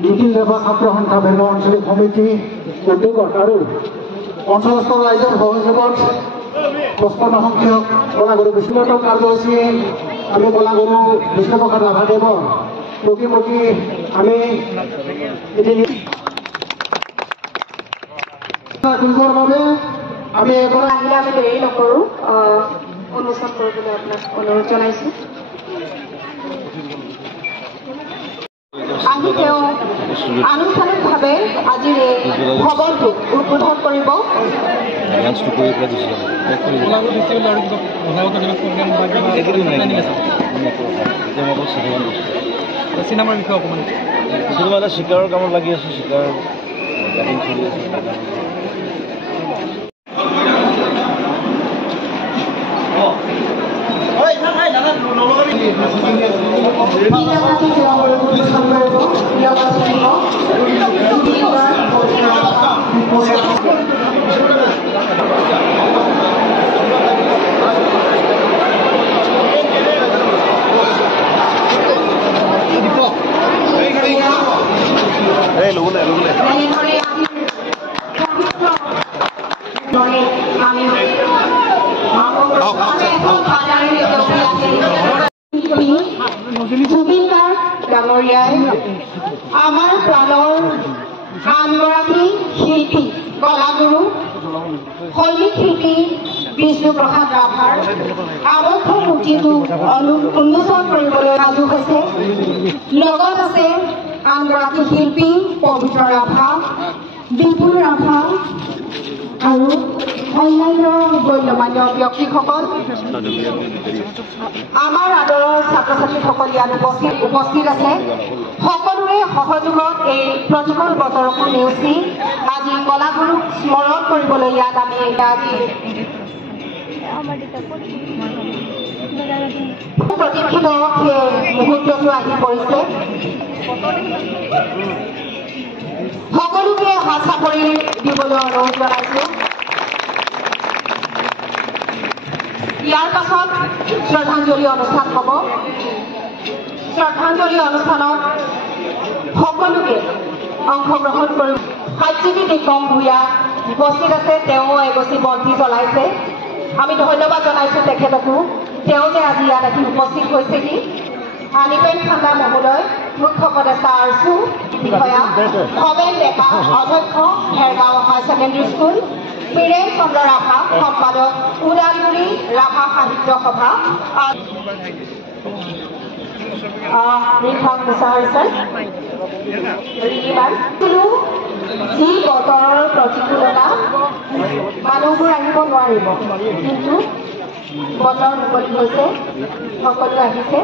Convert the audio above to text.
নিখিল ৰাভা ছাত্ৰ সন্থা ভেলো আঞ্চলিক সমিতি উদ্যোগত আৰু অঞ্চলস্থ ৰাইজৰ সহযোগত 55 সংখ্যক কলাগুৰু বিষ্ণুপ্ৰসাদ কাৰ্যসূচী আমি কলাগুৰু বিষ্ণুপ্ৰসাদ ৰাভাদেৱৰ প্ৰতিমূৰ্তি আমি বাবে আমি আহিলে আমি দেৰি নকৰোঁ অনুষ্ঠান কৰিবলৈ আপোনাক অনুৰোধ জনাইছোঁ আজি তেওঁ আনুষ্ঠানিকভাৱে আজিৰ এই ভৱনটো উদ্বোধন কৰিব চিনেমাৰ বিষয়ে অকণমান চিনেমা এটা চিকাৰৰ কামত লাগি আছোঁ চিকাৰ গাড়ী চলি আছে আমাৰ প্ৰাণৰ আনগৰাকী শিল্পী কলাগুৰু শৈলীক শিল্পী বিষ্ণুপ্ৰসাদ ৰাভাৰ আবদ্ধ মূৰ্তিটো উন্মোচন কৰিবলৈ সাজু হৈছে লগত আছে আনগৰাকী শিল্পী পবিত্ৰ ৰাভা বিপুল ৰাভা আৰু অন্যান্য গণ্যমান্য ব্যক্তিসকল আমাৰ আদৰৰ ছাত্ৰ ছাত্ৰীসকল ইয়াত উপস্থিত আছে সকলোৰে সহযোগত এই প্ৰতিকূল বতৰকো নেওচি আজি কলাগুৰুক স্মৰণ কৰিবলৈ ইয়াত আমি আজি প্ৰতীক্ষিত মুহূৰ্তটো আহি পৰিছে সকলোকে হাত চাপৰি দিবলৈ অনুৰোধ জনাইছোঁ ইয়াৰ পাছত শ্ৰদ্ধাঞ্জলি অনুষ্ঠান হ'ব শ্ৰদ্ধাঞ্জলি অনুষ্ঠানত সকলোকে অংশগ্ৰহণ কৰি সাহিত্যিক নিগম ভূঞা উপস্থিত আছে তেওঁ এগছি বন্তি জ্বলাইছে আমি ধন্যবাদ জনাইছোঁ তেখেতকো তেওঁ যে আজি ইয়াত আহি উপস্থিত হৈছেহি আনিপেন খান্দা মহোদয় মুখ্য উপদেষ্টা আৰচু বিষয়া ভৱেন ডেকা অধ্যক্ষ খেৰগাঁও হাই ছেকেণ্ডেৰী স্কুল বীৰেন চন্দ্ৰ ৰাভা সম্পাদক ওদালগুৰি ৰাভা সাহিত্য সভা যি বতৰৰ প্ৰতিকূলতা মানুহবোৰ আহিব নোৱাৰিব কিন্তু বতৰ মুকলি হৈছে সকলো আহিছে